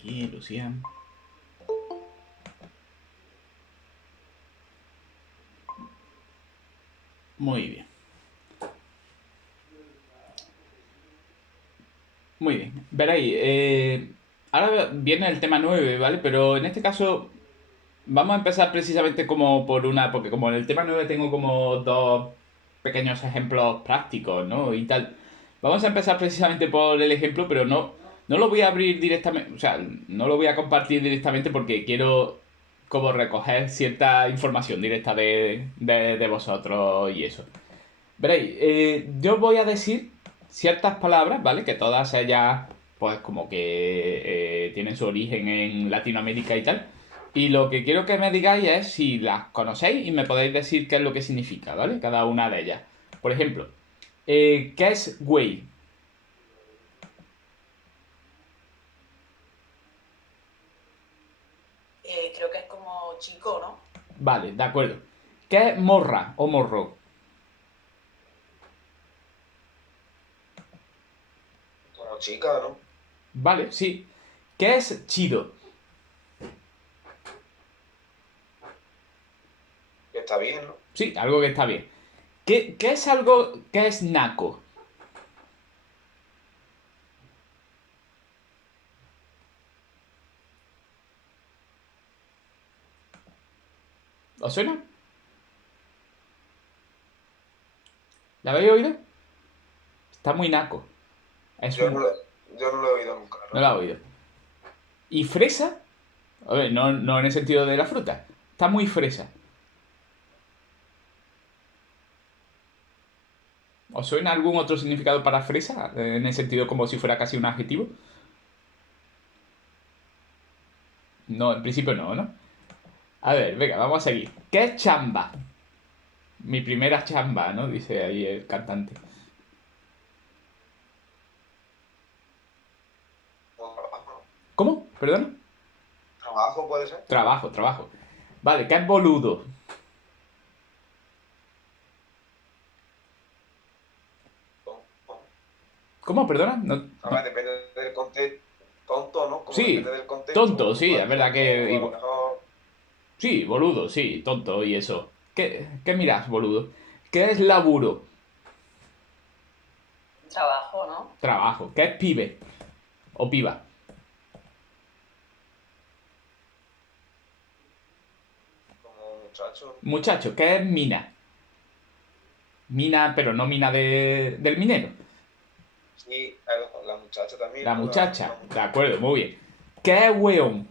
aquí, Lucía. Muy bien. Muy bien. Veréis, ahora viene el tema 9, ¿vale? Pero en este caso vamos a empezar precisamente como por una, porque como en el tema 9 tengo como dos pequeños ejemplos prácticos, ¿no? Y tal. Vamos a empezar precisamente por el ejemplo, pero no lo voy a abrir directamente, o sea, no lo voy a compartir directamente porque quiero como recoger cierta información directa de vosotros y eso. Veréis, yo voy a decir ciertas palabras, ¿vale? Que todas ellas, pues como que tienen su origen en Latinoamérica y tal. Y lo que quiero que me digáis es si las conocéis y me podéis decir qué es lo que significa, ¿vale? Cada una de ellas. Por ejemplo, ¿qué es güey? Creo que es como chico, ¿no? Vale, de acuerdo. ¿Qué es morra o morro? Como chica, ¿no? Vale, sí. ¿Qué es chido? Que está bien, ¿no? Sí, algo que está bien. ¿Qué es algo que es naco? ¿Os suena? ¿La habéis oído? Está muy naco. Es Yo un... no, lo- yo no lo he oído nunca, No ¿no? la he oído. ¿Y fresa? A ver, no en el sentido de la fruta. Está muy fresa. ¿Os suena algún otro significado para fresa? En el sentido como si fuera casi un adjetivo. No, en principio no, ¿no? A ver, venga, vamos a seguir. ¿Qué es chamba? Mi primera chamba, ¿no? Dice ahí el cantante. Como trabajo, ¿no? ¿Cómo? ¿Perdona? Trabajo puede ser. Trabajo, trabajo. Vale, ¿qué es boludo? Tonto. ¿Cómo? ¿Perdona? A ver, depende del contexto. Tonto, ¿no? Como depende Sí, del contexto, tonto, pues sí, puede es ser verdad que como a lo igual. mejor Sí, boludo, sí, tonto y eso. ¿Qué miras, boludo? ¿Qué es laburo? Trabajo, ¿no? Trabajo. ¿Qué es pibe? O piba. como muchacho. Muchacho, ¿qué es mina? Mina, pero no mina del minero. Sí, la muchacha también, La ¿no? Una muchacha. De muchacha. acuerdo, muy bien. ¿Qué es weón?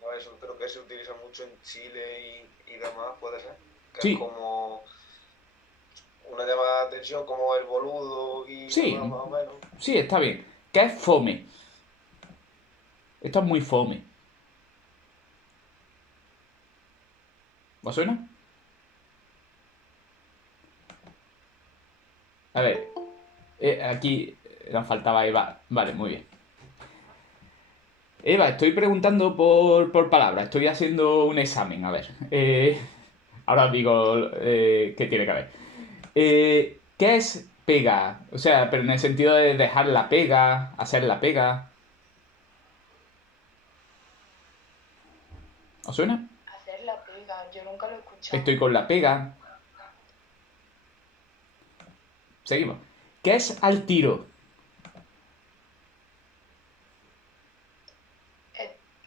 No, eso creo que se utiliza mucho en Chile y demás, puede ser. Que es Sí, como una llamada de atención como el boludo y demás, sí, más o menos. sí, está bien. ¿Qué es fome? Esto es muy fome. ¿Os suena? A ver, aquí nos faltaba Eva. Vale, muy bien. Eva, estoy preguntando por palabras. Estoy haciendo un examen, a ver. Ahora os digo qué tiene que haber. ¿Qué es pega? O sea, pero en el sentido de dejar la pega, hacer la pega. ¿Os suena? Hacer la pega, yo nunca lo he escuchado. Estoy con la pega. Seguimos. ¿Qué es al tiro?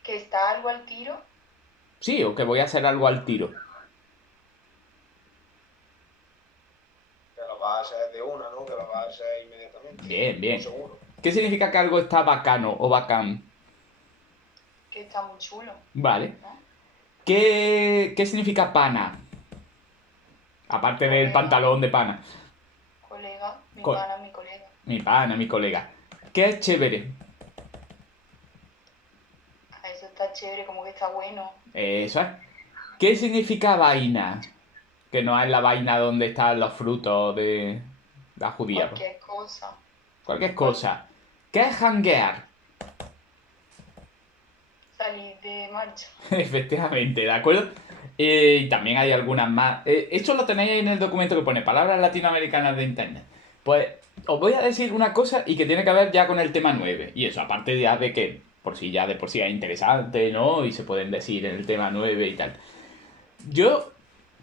Que está algo al tiro, Sí, o que voy a hacer algo al tiro. Que lo vas a hacer de una, ¿no? Que lo vas a hacer inmediatamente, Bien, o bien. seguro. ¿Qué significa que algo está bacano o bacán? que está muy chulo, Vale. ¿no? ¿Qué significa pana? Aparte del Colega, pantalón de pana. colega, mi Co- pana, mi colega. Mi pana, mi colega. ¿Qué es chévere? Ah, eso está chévere, como que está bueno. Eso es. ¿Qué significa vaina? Que no es la vaina donde están los frutos de la judía, pues. Cualquier cosa. Cualquier Cual- cosa. ¿Qué es hanguear? Salir de marcha. Efectivamente, ¿de acuerdo? Y también hay algunas más. Esto lo tenéis ahí en el documento que pone palabras latinoamericanas de internet. Pues os voy a decir una cosa y que tiene que ver ya con el tema 9. Y eso, aparte ya de que por sí ya de por sí es interesante, ¿no? Y se pueden decir en el tema 9 y tal. Yo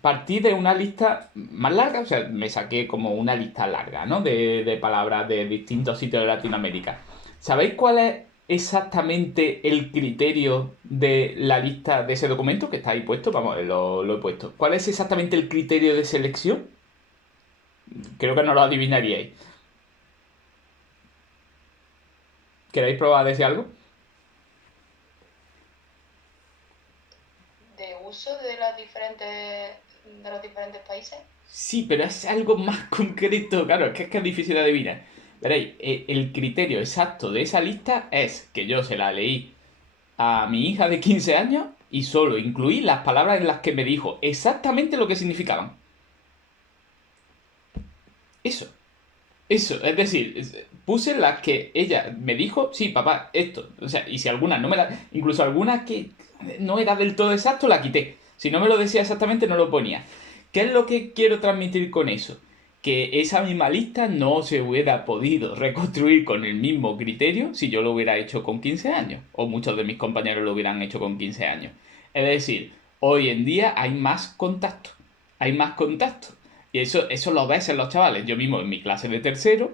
partí de una lista más larga, o sea, me saqué como una lista larga, ¿no? De palabras de distintos sitios de Latinoamérica. ¿Sabéis cuál es exactamente el criterio de la lista de ese documento que está ahí puesto? Vamos, lo he puesto. ¿Cuál es exactamente el criterio de selección? Creo que no lo adivinaríais. ¿Queréis probar a decir algo? De uso de los diferentes países. Sí, pero es algo más concreto. Claro, es que es difícil de adivinar. Veréis, el criterio exacto de esa lista es que yo se la leí a mi hija de 15 años y solo incluí las palabras en las que me dijo exactamente lo que significaban. Eso, eso, es decir, puse las que ella me dijo, sí, papá, esto. O sea, y si alguna no me la. Incluso alguna que no era del todo exacto, la quité. Si no me lo decía exactamente, no lo ponía. ¿Qué es lo que quiero transmitir con eso? Que esa misma lista no se hubiera podido reconstruir con el mismo criterio si yo lo hubiera hecho con 15 años, o muchos de mis compañeros lo hubieran hecho con 15 años. Es decir, hoy en día hay más contacto, hay más contacto. Y eso lo ves en los chavales. Yo mismo en mi clase de tercero,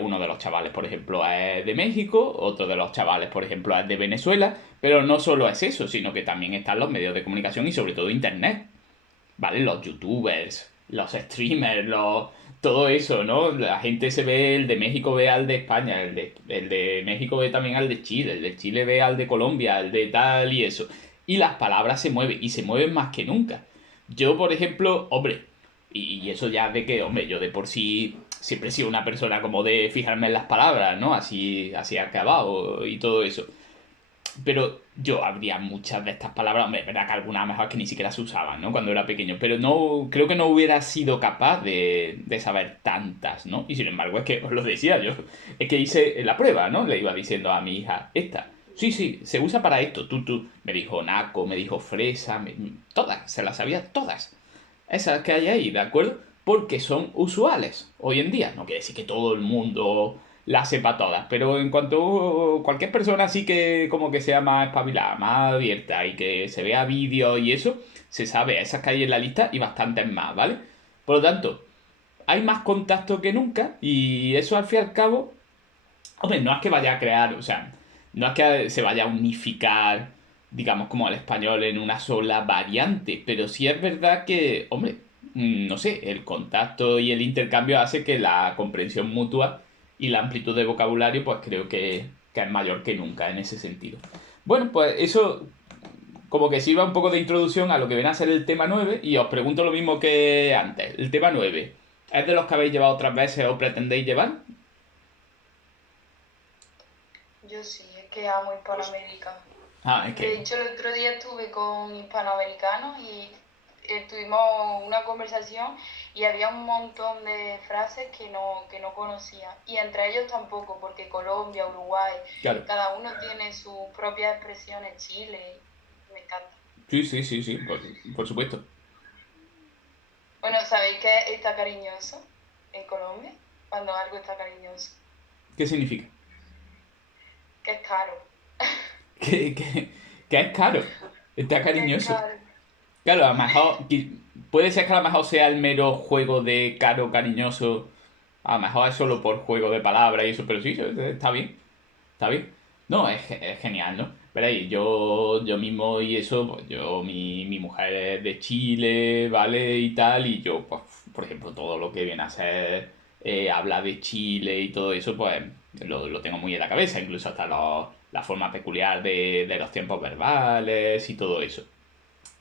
uno de los chavales, por ejemplo, es de México, otro de los chavales, por ejemplo, es de Venezuela, pero no solo es eso, sino que también están los medios de comunicación y sobre todo Internet. ¿Vale? Los youtubers, los streamers, todo eso, ¿no? La gente se ve, el de México ve al de España, el de México ve también al de Chile, el de Chile ve al de Colombia, el de tal y eso. Y las palabras se mueven, y se mueven más que nunca. Yo, por ejemplo, hombre, y eso ya de que, hombre, yo de por sí siempre he sido una persona como de fijarme en las palabras, ¿no? Así acabado y todo eso. Pero yo habría muchas de estas palabras, hombre, es verdad que algunas mejor que ni siquiera se usaban, ¿no? Cuando era pequeño, pero no, creo que no hubiera sido capaz de saber tantas, ¿no? Y sin embargo, es que os lo decía yo, es que hice la prueba, ¿no? Le iba diciendo a mi hija, esta, sí, sí, se usa para esto, tú, me dijo naco, me dijo fresa, todas, se las sabía todas. Esas que hay ahí, ¿de acuerdo? Porque son usuales hoy en día. No quiere decir que todo el mundo las sepa todas, pero en cuanto cualquier persona así que como que sea más espabilada, más abierta y que se vea vídeos y eso, se sabe esas que hay en la lista y bastantes más, ¿vale? Por lo tanto, hay más contacto que nunca y eso al fin y al cabo, hombre, no es que vaya a crear, o sea, no es que se vaya a unificar, digamos, como el español en una sola variante, pero sí es verdad que, hombre, no sé, el contacto y el intercambio hace que la comprensión mutua y la amplitud de vocabulario, pues creo que es mayor que nunca en ese sentido. Bueno, pues eso como que sirva un poco de introducción a lo que viene a ser el tema 9 y os pregunto lo mismo que antes. El tema 9, ¿es de los que habéis llevado otras veces o pretendéis llevar? Yo sí, es que amo Hispanoamérica. Ah, es De que. hecho, el otro día estuve con hispanoamericanos y tuvimos una conversación y había un montón de frases que no conocía. Y entre ellos tampoco, porque Colombia, Uruguay, Claro. cada uno tiene sus propias expresiones, Chile, me encanta. Sí, sí, sí, sí, por supuesto. Bueno, ¿sabéis qué está cariñoso en Colombia? Cuando algo está cariñoso, ¿Qué significa? que es caro. Que es caro. Está Que es cariñoso. caro. Claro, a lo mejor. Puede ser que a lo mejor sea el mero juego de caro, cariñoso. A lo mejor es solo por juego de palabras y eso, pero sí, está bien. Está bien. No, es genial, ¿no? Veréis, yo mismo y eso, pues yo, mi mujer es de Chile, ¿vale? Y tal, y yo, pues, por ejemplo, todo lo que viene a ser hablar de Chile y todo eso, pues lo tengo muy en la cabeza, incluso hasta la forma peculiar de los tiempos verbales y todo eso.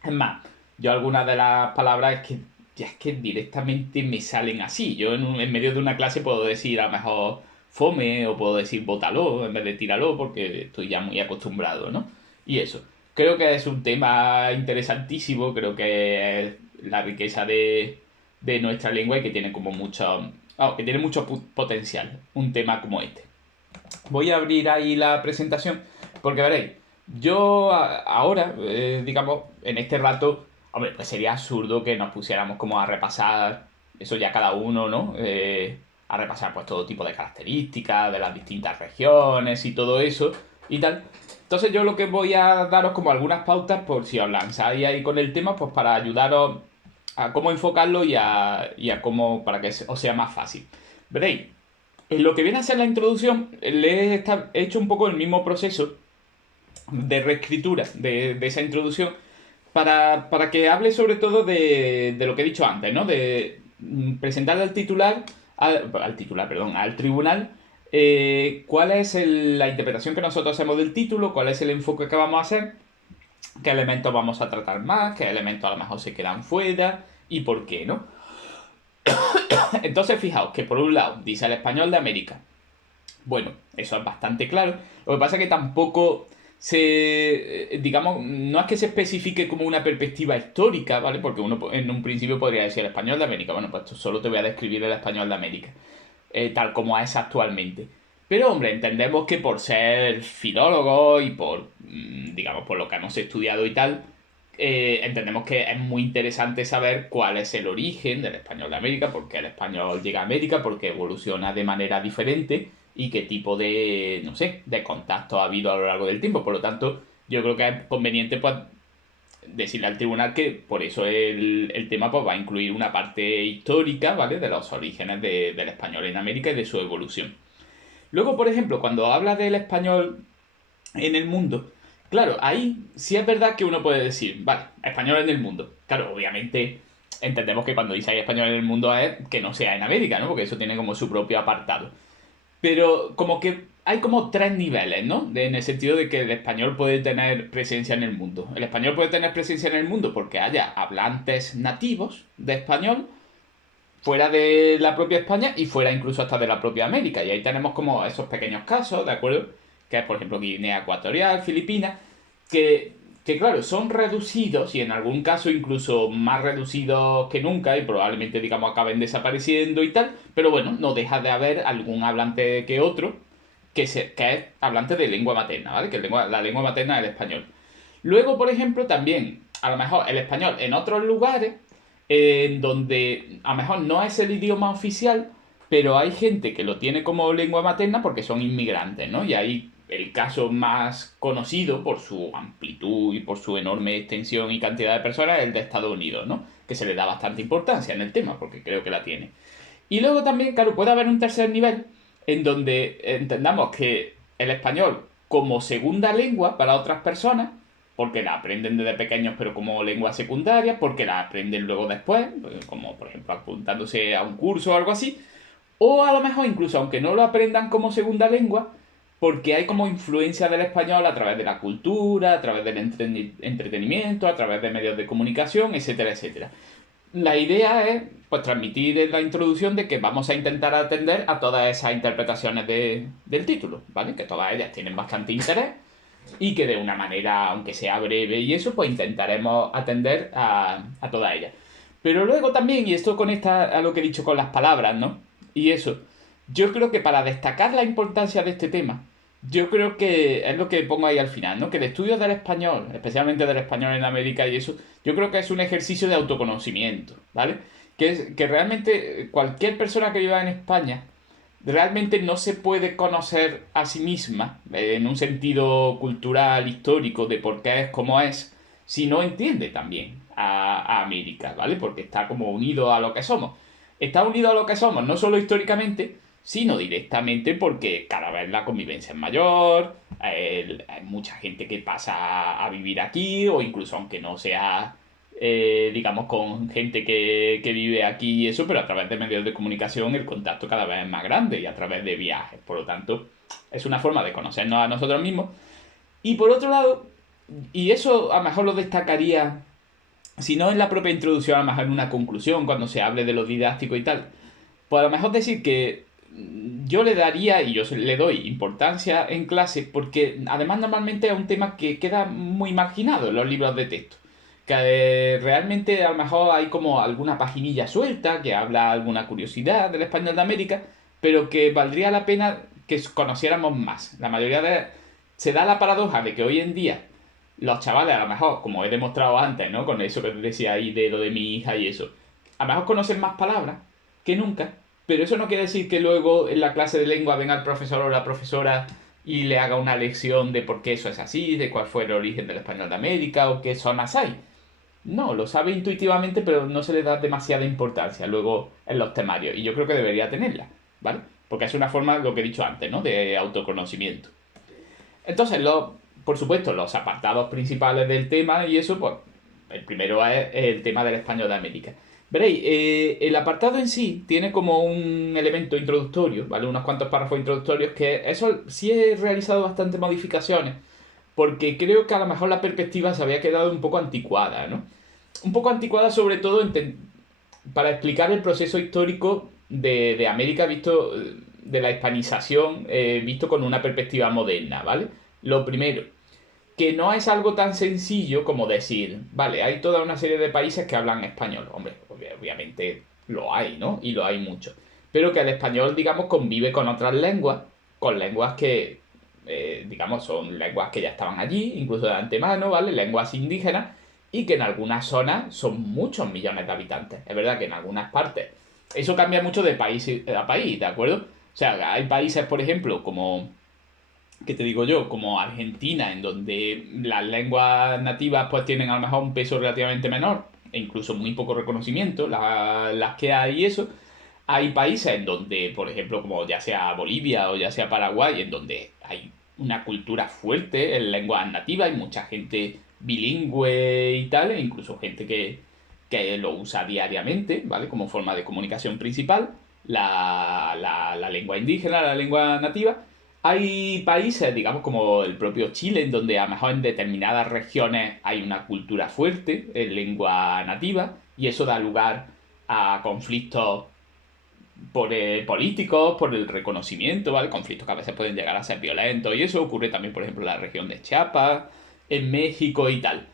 Es más, yo algunas de las palabras es que ya es que directamente me salen así. Yo en medio de una clase puedo decir a lo mejor fome o puedo decir bótalo en vez de tíralo porque estoy ya muy acostumbrado, ¿no? Y eso. Creo que es un tema interesantísimo, creo que es la riqueza de nuestra lengua y que tiene como mucho, que tiene mucho potencial, un tema como este. Voy a abrir ahí la presentación porque veréis, yo ahora, digamos, en este rato, Hombre, pues sería absurdo que nos pusiéramos como a repasar, eso ya cada uno, ¿no? A repasar pues todo tipo de características de las distintas regiones y todo eso y tal. Entonces yo lo que voy a daros como algunas pautas por si os lanzáis ahí con el tema, pues para ayudaros a cómo enfocarlo y a cómo, para que os sea más fácil. Veréis, en lo que viene a ser la introducción, he hecho un poco el mismo proceso de reescritura de esa introducción para que hable sobre todo de lo que he dicho antes, ¿no? De presentarle al titular, al titular, perdón, al tribunal, cuál es la interpretación que nosotros hacemos del título, cuál es el enfoque que vamos a hacer, qué elementos vamos a tratar más, qué elementos a lo mejor se quedan fuera y por qué, ¿no? Entonces, fijaos que por un lado dice el español de América. Bueno, eso es bastante claro. Lo que pasa es que tampoco digamos, no es que se especifique como una perspectiva histórica, ¿vale? Porque uno en un principio podría decir el español de América. Bueno, pues solo te voy a describir el español de América, tal como es actualmente. Pero, hombre, entendemos que por ser filólogos y por, digamos, por lo que hemos estudiado y tal, entendemos que es muy interesante saber cuál es el origen del español de América, por qué el español llega a América, por qué evoluciona de manera diferente y qué tipo de, no sé, de contacto ha habido a lo largo del tiempo. Por lo tanto, yo creo que es conveniente pues decirle al tribunal que por eso el tema pues va a incluir una parte histórica, ¿vale? De los orígenes del español en América y de su evolución. Luego, por ejemplo, cuando habla del español en el mundo, claro, ahí sí es verdad que uno puede decir, vale, español en el mundo. Claro, obviamente entendemos que cuando dice hay español en el mundo es que no sea en América, ¿no? Porque eso tiene como su propio apartado. Pero como que hay como tres niveles, ¿no? En el sentido de que el español puede tener presencia en el mundo. El español puede tener presencia en el mundo porque haya hablantes nativos de español fuera de la propia España y fuera incluso hasta de la propia América. Y ahí tenemos como esos pequeños casos, ¿de acuerdo? Que es, por ejemplo, Guinea Ecuatorial, Filipinas, que claro, son reducidos y en algún caso incluso más reducidos que nunca y probablemente, digamos, acaben desapareciendo y tal, pero bueno, no deja de haber algún hablante que otro que es hablante de lengua materna, ¿vale? Que la lengua materna es el español. Luego, por ejemplo, también, a lo mejor el español en otros lugares, en donde a lo mejor no es el idioma oficial, pero hay gente que lo tiene como lengua materna porque son inmigrantes, ¿no? Y ahí el caso más conocido por su amplitud y por su enorme extensión y cantidad de personas es el de Estados Unidos, ¿no? Que se le da bastante importancia en el tema, porque creo que la tiene. Y luego también, claro, puede haber un tercer nivel en donde entendamos que el español como segunda lengua para otras personas, porque la aprenden desde pequeños pero como lengua secundaria, porque la aprenden luego después, como por ejemplo apuntándose a un curso o algo así, o a lo mejor incluso aunque no lo aprendan como segunda lengua, porque hay como influencia del español a través de la cultura, a través del entretenimiento, a través de medios de comunicación, etcétera, etcétera. La idea es pues transmitir en la introducción de que vamos a intentar atender a todas esas interpretaciones del título, ¿vale? Que todas ellas tienen bastante interés y que de una manera, aunque sea breve y eso, pues intentaremos atender a todas ellas. Pero luego también, y esto conecta a lo que he dicho con las palabras, ¿no? Y eso, yo creo que para destacar la importancia de este tema, yo creo que es lo que pongo ahí al final, ¿no? Que el estudio del español, especialmente del español en América y eso, yo creo que es un ejercicio de autoconocimiento, ¿vale? Que realmente cualquier persona que viva en España realmente no se puede conocer a sí misma en un sentido cultural, histórico, de por qué es como es, si no entiende también a América, ¿vale? Porque está como unido a lo que somos. Está unido a lo que somos, no solo históricamente, sino directamente porque cada vez la convivencia es mayor, hay mucha gente que pasa a vivir aquí, o incluso aunque no sea digamos, con gente que vive aquí y eso, pero a través de medios de comunicación el contacto cada vez es más grande y a través de viajes. Por lo tanto, es una forma de conocernos a nosotros mismos. Y por otro lado, y eso a lo mejor lo destacaría, si no en la propia introducción, a lo mejor en una conclusión, cuando se hable de lo didáctico y tal, pues a lo mejor decir que yo le daría y yo le doy importancia en clase porque además normalmente es un tema que queda muy marginado en los libros de texto que realmente a lo mejor hay como alguna paginilla suelta que habla alguna curiosidad del español de América, pero que valdría la pena que conociéramos más. La mayoría de... Se da la paradoja de que hoy en día los chavales a lo mejor, como he demostrado antes, ¿no? Con eso que te decía ahí de lo de mi hija y eso, a lo mejor conocen más palabras que nunca, pero eso no quiere decir que luego en la clase de lengua venga el profesor o la profesora y le haga una lección de por qué eso es así, de cuál fue el origen del español de América o qué zonas hay. No, lo sabe intuitivamente, pero no se le da demasiada importancia luego en los temarios. Y yo creo que debería tenerla, ¿vale? Porque es una forma, lo que he dicho antes, ¿no? De autoconocimiento. Entonces, por supuesto, los apartados principales del tema y eso, pues, el primero es el tema del español de América. Veréis, el apartado en sí tiene como un elemento introductorio, ¿vale? Unos cuantos párrafos introductorios que eso sí he realizado bastantes modificaciones, porque creo que a lo mejor la perspectiva se había quedado un poco anticuada, ¿no? Un poco anticuada sobre todo para explicar el proceso histórico de América visto, de la hispanización visto con una perspectiva moderna, ¿vale? Lo primero, que no es algo tan sencillo como decir, vale, hay toda una serie de países que hablan español. Hombre, obviamente lo hay, ¿no? Y lo hay mucho. Pero que el español, digamos, convive con otras lenguas, con lenguas que, digamos, son lenguas que ya estaban allí, incluso de antemano, ¿vale? Lenguas indígenas, y que en algunas zonas son muchos millones de habitantes. Es verdad que en algunas partes eso cambia mucho de país a país, ¿de acuerdo? O sea, hay países, por ejemplo, como ¿qué te digo yo? Como Argentina, en donde las lenguas nativas pues tienen a lo mejor un peso relativamente menor e incluso muy poco reconocimiento, las que hay y eso. Hay países en donde, por ejemplo, como ya sea Bolivia o ya sea Paraguay, en donde hay una cultura fuerte en lenguas nativas, hay mucha gente bilingüe y tal, e incluso gente que lo usa diariamente, ¿vale? Como forma de comunicación principal, la lengua indígena, la lengua nativa. Hay países, digamos, como el propio Chile, en donde a lo mejor en determinadas regiones hay una cultura fuerte en lengua nativa, y eso da lugar a conflictos políticos, por el reconocimiento, ¿vale? Conflictos que a veces pueden llegar a ser violentos, y eso ocurre también, por ejemplo, en la región de Chiapas, en México y tal.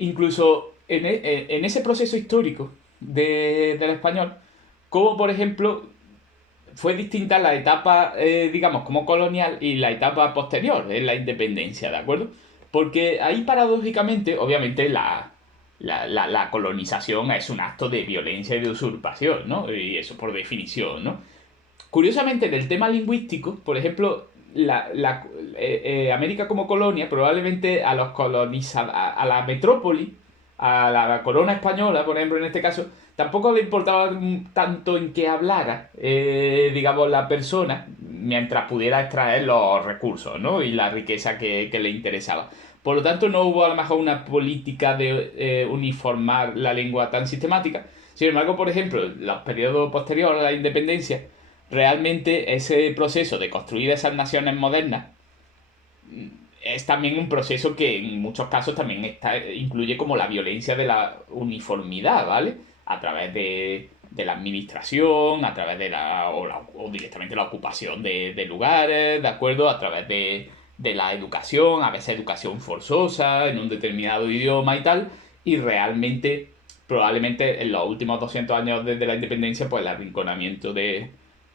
Incluso en ese proceso histórico del español, como por ejemplo fue distinta la etapa, digamos, como colonial y la etapa posterior, en la independencia, ¿de acuerdo? Porque ahí paradójicamente, obviamente, la colonización es un acto de violencia y de usurpación, ¿no? Y eso por definición, ¿no? Curiosamente, en el tema lingüístico, por ejemplo, América como colonia, probablemente a los colonizados, a la metrópoli, a la corona española, por ejemplo, en este caso, tampoco le importaba tanto en qué hablara, digamos, la persona, mientras pudiera extraer los recursos, ¿no? Y la riqueza que le interesaba. Por lo tanto, no hubo a lo mejor una política de uniformar la lengua tan sistemática. Sin embargo, por ejemplo, los periodos posteriores a la independencia, realmente ese proceso de construir esas naciones modernas es también un proceso que en muchos casos también incluye como la violencia de la uniformidad, ¿vale? A través de la administración, a través de o directamente la ocupación de lugares, ¿de acuerdo? A través de la educación, a veces educación forzosa en un determinado idioma y tal, y realmente, probablemente en los últimos 200 años desde la independencia, pues el arrinconamiento de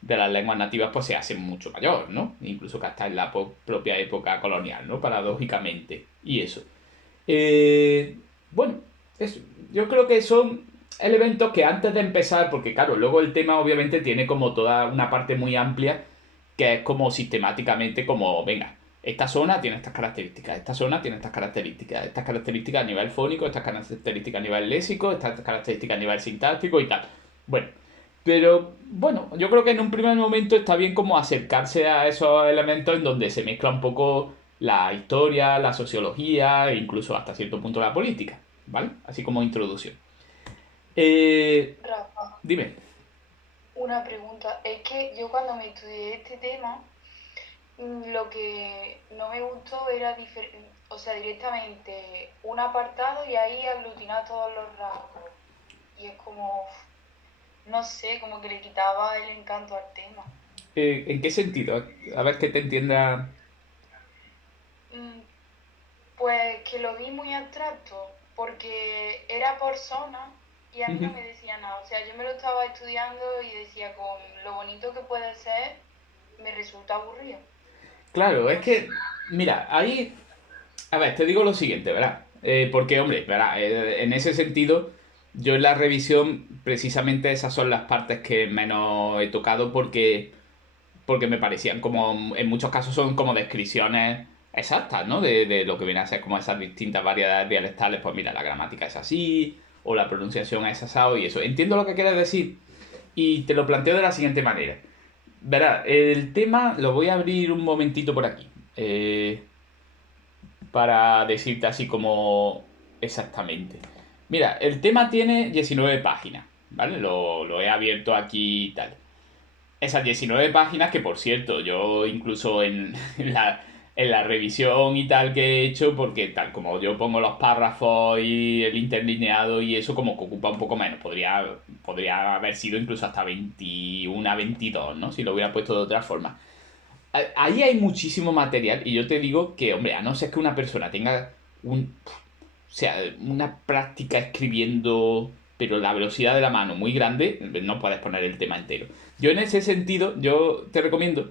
las lenguas nativas pues se hace mucho mayor, ¿no? Incluso que hasta en la propia época colonial, ¿no? Paradójicamente. Y eso. Eh, bueno, yo creo que son elementos que antes de empezar, porque claro, luego el tema obviamente tiene como toda una parte muy amplia que es como sistemáticamente como, venga, esta zona tiene estas características, esta zona tiene estas características a nivel fónico, estas características a nivel léxico, estas características a nivel sintáctico y tal. Bueno, pero bueno, yo creo que en un primer momento está bien como acercarse a esos elementos en donde se mezcla un poco la historia, la sociología e incluso hasta cierto punto la política, ¿vale? Así como introducción. Eh, Rafa, dime. una pregunta. Es que yo cuando me estudié este tema, lo que no me gustó era, o sea, directamente un apartado y ahí aglutinar todos los rasgos. Y es como, no sé, como que le quitaba el encanto al tema. ¿En qué sentido? A ver que te entienda. Mm, Pues que lo vi muy abstracto, porque era por zona y a mí no me decía nada. O sea, yo me lo estaba estudiando y decía, con lo bonito que puede ser, me resulta aburrido. Claro, es No sé. que, mira, ahí A ver, te digo lo siguiente, ¿verdad? Porque, hombre, ¿verdad? En ese sentido, yo en la revisión, precisamente esas son las partes que menos he tocado porque me parecían como, en muchos casos son como descripciones exactas, ¿no? De lo que viene a ser como esas distintas variedades dialectales, pues mira, la gramática es así, o la pronunciación es asado y eso. Entiendo lo que quieres decir y te lo planteo de la siguiente manera. Verá, el tema lo voy a abrir un momentito por aquí. Para decirte así como exactamente. Mira, el tema tiene 19 páginas, ¿vale? Lo he abierto aquí y tal. Esas 19 páginas que, por cierto, yo incluso en la revisión y tal que he hecho, porque tal como yo pongo los párrafos y el interlineado y eso como que ocupa un poco menos, podría haber sido incluso hasta 21, 22, ¿no? Si lo hubiera puesto de otra forma. Ahí hay muchísimo material y yo te digo que, hombre, a no ser que una persona tenga o sea, una práctica escribiendo, pero la velocidad de la mano muy grande, no puedes poner el tema entero. Yo en ese sentido, yo te recomiendo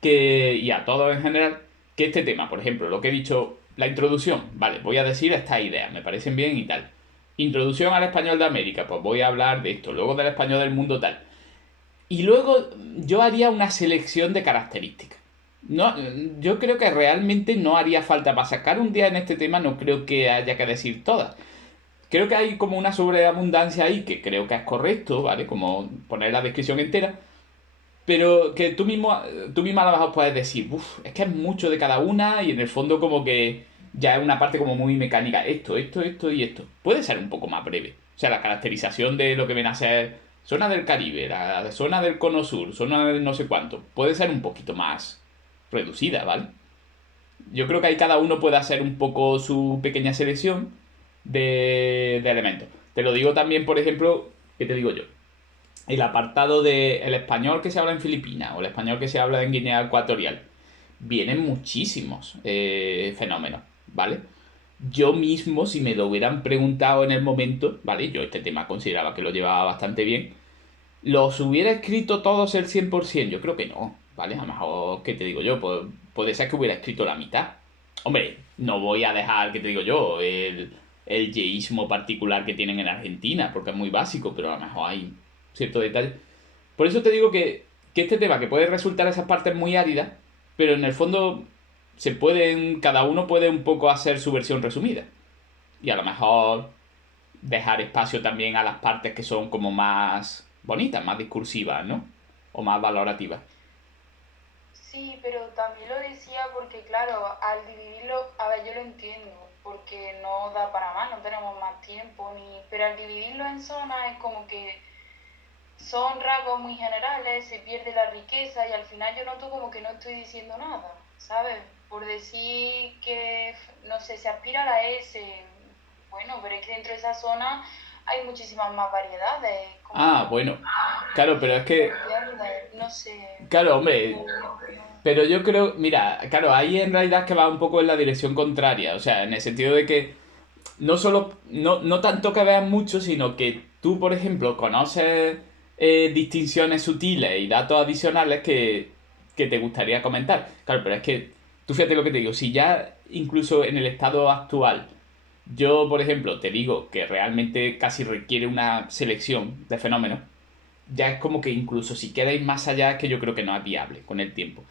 que, y a todos en general, que este tema, por ejemplo, lo que he dicho, la introducción, vale, voy a decir estas ideas, me parecen bien y tal. Introducción al español de América, pues voy a hablar de esto, luego del español del mundo tal. Y luego yo haría una selección de características. No, yo creo que realmente no haría falta para sacar un día en este tema, no creo que haya que decir todas. Creo que hay como una sobreabundancia ahí que creo que es correcto, ¿vale? Como poner la descripción entera, pero que tú misma a lo mejor puedes decir, uff, es que es mucho de cada una y en el fondo como que ya es una parte como muy mecánica. Esto y esto. Puede ser un poco más breve. O sea, la caracterización de lo que viene a ser zona del Caribe, la zona del Cono Sur, zona de no sé cuánto, puede ser un poquito más reducida, ¿vale? Yo creo que ahí cada uno puede hacer un poco su pequeña selección de elementos. Te lo digo también, por ejemplo, ¿qué te digo yo? El apartado de el español que se habla en Filipinas o el español que se habla en Guinea Ecuatorial. Vienen muchísimos fenómenos, ¿vale? Yo mismo, si me lo hubieran preguntado en el momento, ¿vale? Yo este tema consideraba que lo llevaba bastante bien. ¿Los hubiera escrito todos el 100%? Yo creo que no, ¿vale? A lo mejor, ¿qué te digo yo? Pues, puede ser que hubiera escrito la mitad. Hombre, no voy a dejar, ¿qué te digo yo? El yeísmo particular que tienen en Argentina, porque es muy básico, pero a lo mejor hay cierto detalle. Por eso te digo que este tema, que puede resultar esas partes muy áridas, pero en el fondo cada uno puede un poco hacer su versión resumida. Y a lo mejor dejar espacio también a las partes que son como más bonitas, más discursivas, ¿no? O más valorativas. Sí, pero también lo decía porque, claro, al dividirlo, a ver, yo lo entiendo, porque no da para más, no tenemos más tiempo, pero al dividirlo en zonas es como que son rasgos muy generales, se pierde la riqueza y al final yo noto como que no estoy diciendo nada, ¿sabes? Por decir que, no sé, se aspira a la S, bueno, pero es que dentro de esa zona hay muchísimas más variedades, Ah, como, bueno. Claro, pero es que, ¿entiendes? No sé, claro, hombre, no, pero yo creo, mira, claro, ahí en realidad es que va un poco en la dirección contraria, o sea, en el sentido de que no tanto que veas mucho, sino que tú, por ejemplo, conoces distinciones sutiles y datos adicionales que te gustaría comentar. Claro, pero es que, tú fíjate lo que te digo, si ya incluso en el estado actual, yo, por ejemplo, te digo que realmente casi requiere una selección de fenómenos, ya es como que incluso si queréis más allá, es que yo creo que no es viable con el tiempo.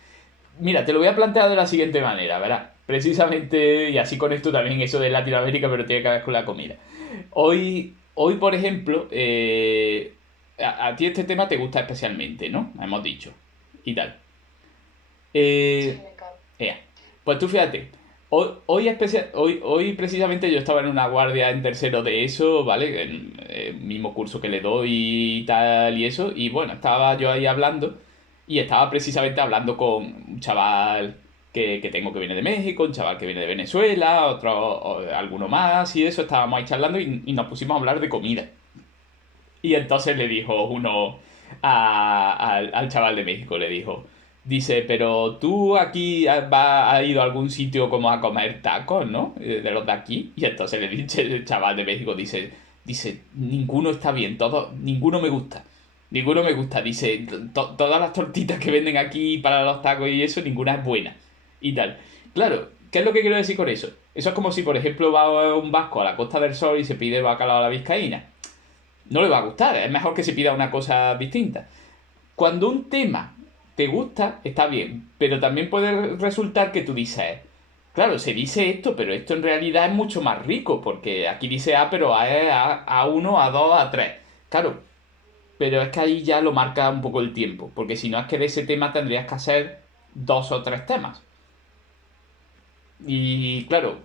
Mira, te lo voy a plantear de la siguiente manera, ¿verdad? Precisamente, y así con esto también eso de Latinoamérica, pero tiene que ver con la comida. Hoy por ejemplo, a ti este tema te gusta especialmente, ¿no? Hemos dicho. Y tal. sí, Eh, me encanta. ea. Pues tú fíjate, hoy precisamente yo estaba en una guardia en tercero de eso, ¿vale? En el mismo curso que le doy y tal y eso. Y bueno, estaba yo ahí hablando y estaba precisamente hablando con un chaval que tengo que viene de México, un chaval que viene de Venezuela, alguno más y eso. Estábamos ahí charlando y nos pusimos a hablar de comida. Y entonces le dijo uno al chaval de México, le dijo, dice, pero tú aquí has ido a algún sitio como a comer tacos, ¿no? De los de aquí. Y entonces le dice el chaval de México, dice, ninguno está bien, ninguno me gusta. Ninguno me gusta, dice, todas las tortitas que venden aquí para los tacos y eso, ninguna es buena. Y tal. Claro, ¿qué es lo que quiero decir con eso? Eso es como si, por ejemplo, va un vasco a la Costa del Sol y se pide bacalao a la vizcaína. No le va a gustar, es mejor que se pida una cosa distinta. Cuando un tema te gusta, está bien, pero también puede resultar que tú dices, claro, se dice esto, pero esto en realidad es mucho más rico, porque aquí dice A, pero A es A1, A2, A3. Claro, pero es que ahí ya lo marca un poco el tiempo, porque si no es que de ese tema tendrías que hacer 2 o 3 temas. Y claro,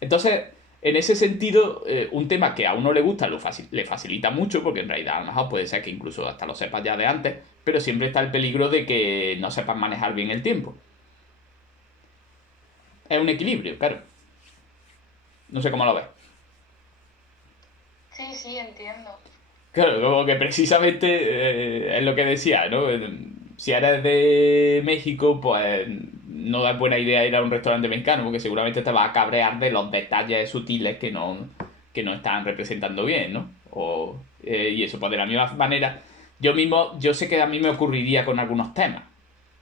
entonces, en ese sentido, un tema que a uno le gusta le facilita mucho, porque en realidad a lo mejor puede ser que incluso hasta lo sepas ya de antes, pero siempre está el peligro de que no sepas manejar bien el tiempo. Es un equilibrio, claro. No sé cómo lo ves. Sí, sí, entiendo. Claro, como que precisamente es lo que decía, ¿no? Si eres de México, pues no es buena idea ir a un restaurante mexicano, porque seguramente te vas a cabrear de los detalles sutiles que no están representando bien, ¿no? Y eso, pues de la misma manera, yo sé que a mí me ocurriría con algunos temas.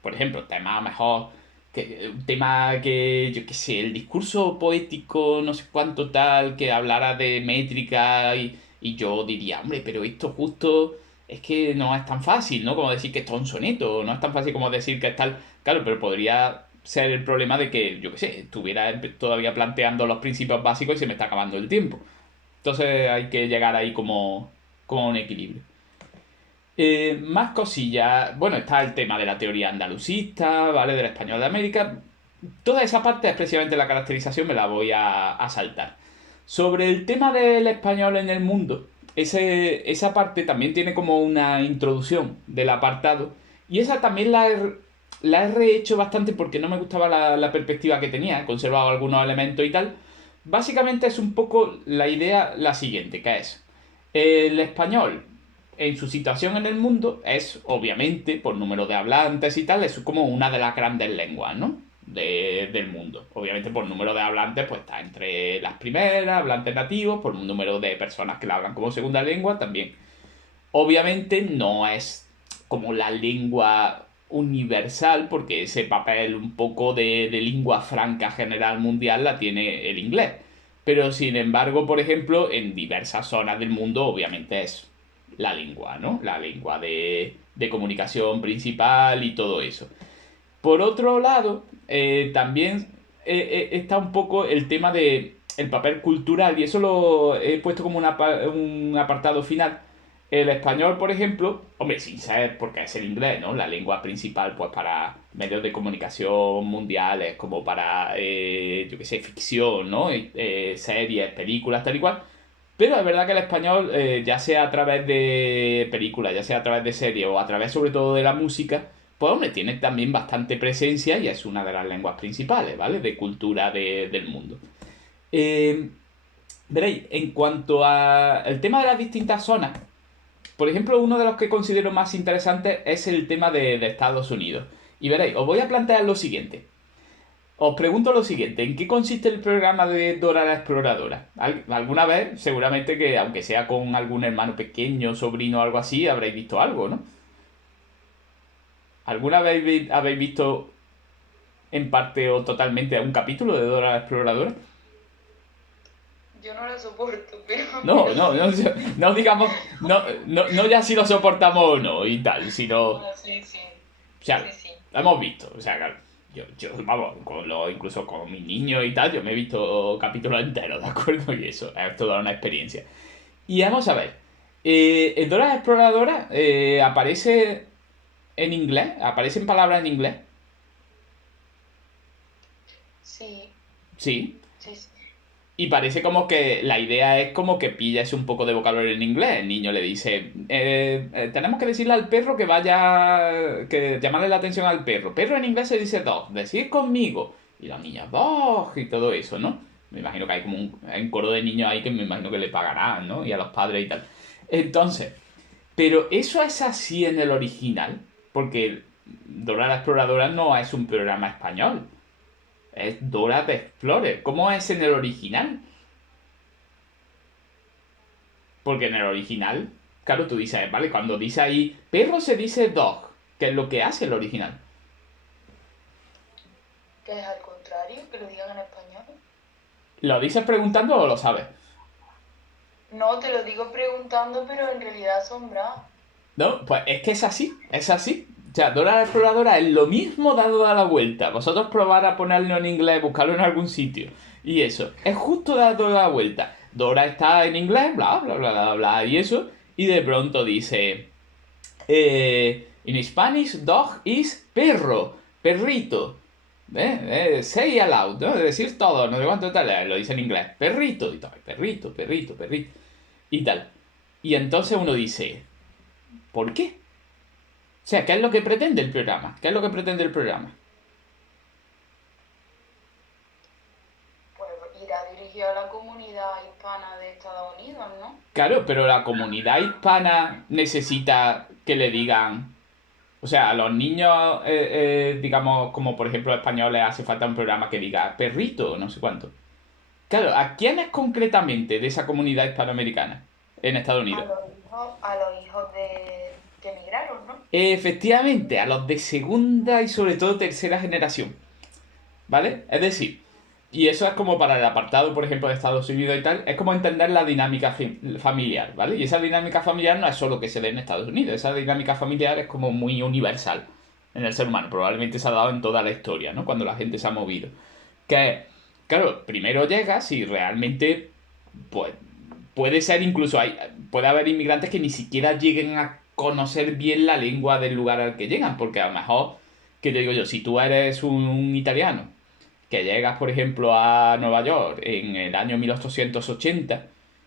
Por ejemplo, temas a lo mejor, un tema que, yo qué sé, el discurso poético, no sé cuánto tal, que hablara de métrica y yo diría, hombre, pero esto justo es que no es tan fácil, ¿no? Como decir que esto es un soneto, no es tan fácil como decir que es tal. Claro, pero podría ser el problema de que, yo qué sé, estuviera todavía planteando los principios básicos y se me está acabando el tiempo. Entonces hay que llegar ahí como a un equilibrio. Más cosillas. Bueno, está el tema de la teoría andalucista, ¿vale? Del español de América. Toda esa parte, especialmente la caracterización, me la voy a saltar. Sobre el tema del español en el mundo, esa parte también tiene como una introducción del apartado. Y esa también la he rehecho bastante porque no me gustaba la perspectiva que tenía. He conservado algunos elementos y tal. Básicamente es un poco la idea la siguiente, que es el español en su situación en el mundo es, obviamente, por número de hablantes y tal, es como una de las grandes lenguas, ¿no? Del mundo. Obviamente por número de hablantes, pues está entre las primeras, hablantes nativos, por un número de personas que la hablan como segunda lengua también. Obviamente no es como la lengua universal, porque ese papel un poco de lengua franca general mundial la tiene el inglés. Pero sin embargo, por ejemplo, en diversas zonas del mundo, obviamente es la lengua, ¿no? La lengua de comunicación principal y todo eso. Por otro lado, también está un poco el tema de el papel cultural, y eso lo he puesto como un apartado final. El español, por ejemplo, hombre, sin ser porque es el inglés, ¿no? La lengua principal, pues para medios de comunicación mundiales, como para, yo qué sé, ficción, ¿no? Series, películas, tal y cual. Pero es verdad que el español, ya sea a través de películas, ya sea a través de series o a través sobre todo de la música, pues hombre, tiene también bastante presencia y es una de las lenguas principales, ¿vale? De cultura del mundo. Eh, Veréis, en cuanto al tema de las distintas zonas, por ejemplo, uno de los que considero más interesantes es el tema de Estados Unidos. Y veréis, os voy a plantear lo siguiente. Os pregunto lo siguiente, ¿en qué consiste el programa de Dora la Exploradora? Alguna vez, seguramente que, aunque sea con algún hermano pequeño, sobrino o algo así, habréis visto algo, ¿no? ¿Alguna vez habéis visto en parte o totalmente un capítulo de Dora la Exploradora? Yo no la soporto, No, pero no, no, sí. no digamos, no ya si lo soportamos o no y tal, sino, o No, sí, sí. sea, Sí, sí. lo hemos visto, o sea, claro, vamos, incluso con mis niños y tal, yo me he visto capítulos enteros, ¿de acuerdo? Y eso, es toda una experiencia. Y vamos a ver, en Dora la Exploradora aparece en inglés, aparecen palabras en inglés, Sí, sí. sí, sí. Y parece como que la idea es como que pilles un poco de vocabulario en inglés. El niño le dice, tenemos que decirle al perro que vaya, que llamarle la atención al perro. Perro en inglés se dice dog, decir conmigo. Y los niños, dog, y todo eso, ¿no? Me imagino que hay como un coro de niños ahí que me imagino que le pagarán, ¿no? Y a los padres y tal. Entonces, pero eso es así en el original, porque Dora la Exploradora no es un programa español. Es Dora the Explorer. ¿Cómo es en el original? Porque en el original, claro, tú dices, ¿vale? Cuando dice ahí perro se dice dog, que es lo que hace el original. Que es al contrario. contrario, que lo digan en español. ¿Lo dices preguntando o lo sabes? No, te lo digo preguntando, pero en realidad asombrado. No, pues es que es así, es así. O sea, Dora la Exploradora es lo mismo dado a la vuelta. Vosotros probar a ponerlo en inglés, buscarlo en algún sitio. Y eso, es justo dado la vuelta. Dora está en inglés, bla, bla, bla, bla, bla, y eso. Y de pronto dice... in Spanish, dog is perro, perrito. Say aloud, ¿no? Decir todo, no sé cuánto tal, lo dice en inglés. Perrito, y tal, perrito, perrito, perrito. Y tal. Y entonces uno dice, ¿por qué? O sea, ¿qué es lo que pretende el programa? ¿Qué es lo que pretende el programa? Pues irá dirigido a la comunidad hispana de Estados Unidos, ¿no? Claro, pero la comunidad hispana necesita que le digan... O sea, a los niños, digamos, como por ejemplo españoles, hace falta un programa que diga perrito, no sé cuánto. Claro, ¿a quiénes concretamente de esa comunidad hispanoamericana en Estados Unidos? A los hijos de que emigraron, ¿no? Efectivamente, a los de segunda y sobre todo tercera generación, ¿vale? Es decir, y eso es como para el apartado, por ejemplo, de Estados Unidos y tal, es como entender la dinámica familiar, ¿vale? Y esa dinámica familiar no es solo que se dé en Estados Unidos, esa dinámica familiar es como muy universal en el ser humano, probablemente se ha dado en toda la historia, ¿no? Cuando la gente se ha movido. Que, claro, primero llegas y realmente, pues, puede ser incluso, puede haber inmigrantes que ni siquiera lleguen a conocer bien la lengua del lugar al que llegan, porque a lo mejor, ¿qué te digo yo? Si tú eres un italiano que llegas, por ejemplo, a Nueva York en el año 1880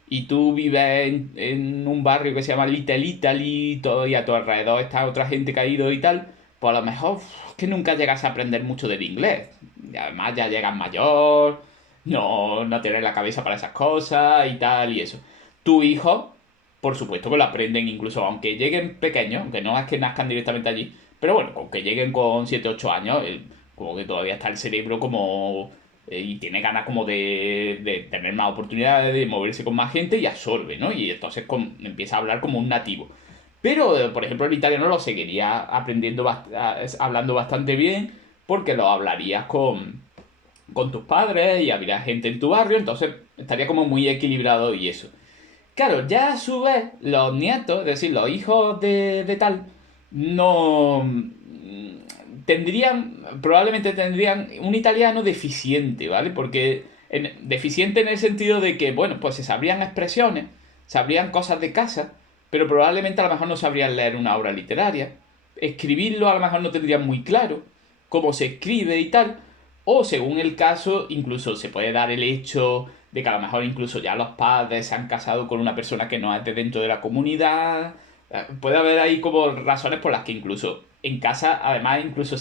y tú vives en un barrio que se llama Little Italy y, todo, y a tu alrededor está otra gente que ha ido y tal, pues a lo mejor que nunca llegas a aprender mucho del inglés. Y además ya llegas mayor, no tienes la cabeza para esas cosas y tal y eso. Tu hijo, por supuesto que lo aprenden incluso, aunque lleguen pequeños, aunque no es que nazcan directamente allí, pero bueno, con que lleguen con 7 8 años, como que todavía está el cerebro como... y tiene ganas como de tener más oportunidades, de moverse con más gente y absorbe, ¿no? Y entonces empieza a hablar como un nativo. Pero, por ejemplo, el italiano lo seguiría aprendiendo, hablando bastante bien, porque lo hablarías con tus padres y habría gente en tu barrio, entonces estaría como muy equilibrado y eso. Claro, ya a su vez, los nietos, es decir, los hijos de tal, no probablemente tendrían un italiano deficiente, ¿vale? Porque deficiente en el sentido de que, bueno, pues se sabrían expresiones, sabrían cosas de casa, pero probablemente a lo mejor no sabrían leer una obra literaria, escribirlo a lo mejor no tendrían muy claro, cómo se escribe y tal, o según el caso, incluso se puede dar el hecho de que a lo mejor incluso ya los padres se han casado con una persona que no es de dentro de la comunidad. Puede haber ahí como razones por las que incluso en casa, además, incluso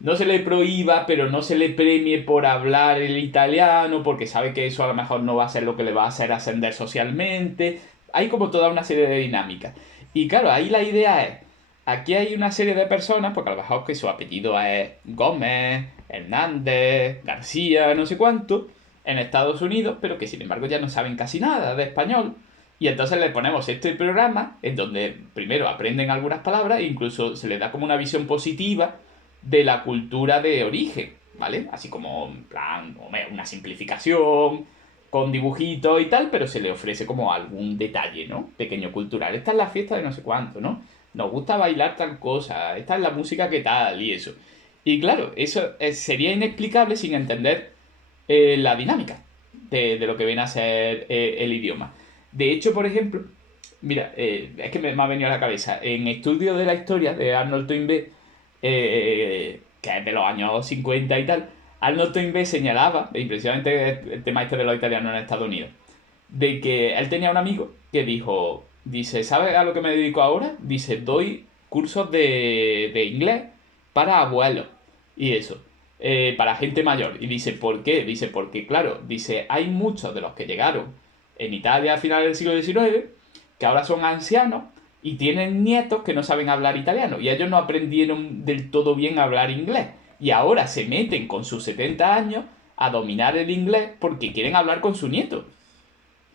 no se le prohíba, pero no se le premie por hablar el italiano, porque sabe que eso a lo mejor no va a ser lo que le va a hacer ascender socialmente. Hay como toda una serie de dinámicas. Y claro, ahí la idea es, aquí hay una serie de personas, porque a lo mejor que su apellido es Gómez, Hernández, García, no sé cuánto, en Estados Unidos, pero que sin embargo ya no saben casi nada de español. Y entonces les ponemos este programa en donde primero aprenden algunas palabras e incluso se les da como una visión positiva de la cultura de origen, ¿vale? Así como, en plan, una simplificación con dibujitos y tal, pero se le ofrece como algún detalle, ¿no? Pequeño cultural. Esta es la fiesta de no sé cuánto, ¿no? Nos gusta bailar tal cosa, esta es la música que tal y eso. Y claro, eso sería inexplicable sin entender la dinámica de lo que viene a ser el idioma. De hecho, por ejemplo, mira, es que me ha venido a la cabeza, en Estudio de la Historia de Arnold Toynbee, que es de los años 50 y tal, Arnold Toynbee señalaba, y precisamente el tema este de los italianos en Estados Unidos, de que él tenía un amigo que dice, ¿sabes a lo que me dedico ahora? Dice, doy cursos de inglés para abuelos y eso, para gente mayor. Y dice, ¿por qué? Dice, porque claro, dice, hay muchos de los que llegaron en Italia a finales del siglo XIX que ahora son ancianos y tienen nietos que no saben hablar italiano y ellos no aprendieron del todo bien a hablar inglés y ahora se meten con sus 70 años a dominar el inglés porque quieren hablar con su nieto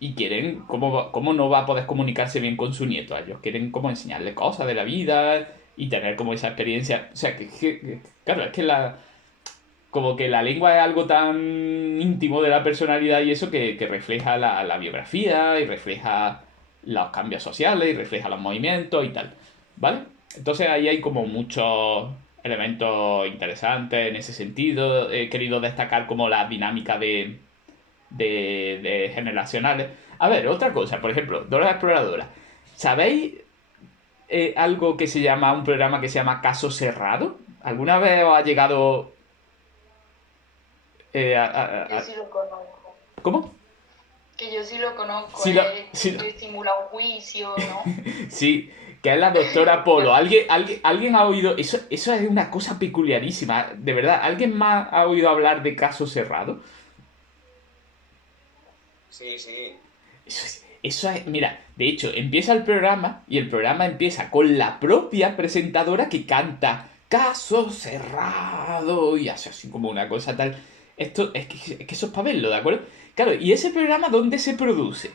y quieren, ¿cómo no va a poder comunicarse bien con su nieto? Ellos quieren como enseñarle cosas de la vida y tener como esa experiencia, o sea, claro, es que como que la lengua es algo tan íntimo de la personalidad y eso que refleja la biografía y refleja los cambios sociales y refleja los movimientos y tal, ¿vale? Entonces ahí hay como muchos elementos interesantes en ese sentido. He querido destacar como la dinámica de generacionales. A ver, otra cosa, por ejemplo, Dora la Exploradora. ¿Sabéis algo que se llama, un programa que se llama Caso Cerrado? ¿Alguna vez os ha llegado Yo sí lo conozco. ¿Cómo? Que yo sí lo conozco, Sí, sí, que simula un juicio, ¿no? sí, que es la doctora Polo. ¿Alguien ha oído? Eso es una cosa peculiarísima. De verdad, ¿alguien más ha oído hablar de Caso Cerrado? Sí, sí. Mira, de hecho, empieza el programa y el programa empieza con la propia presentadora que canta Caso Cerrado y hace así como una cosa tal. Esto es que eso es para verlo, ¿de acuerdo? Claro, ¿y ese programa dónde se produce?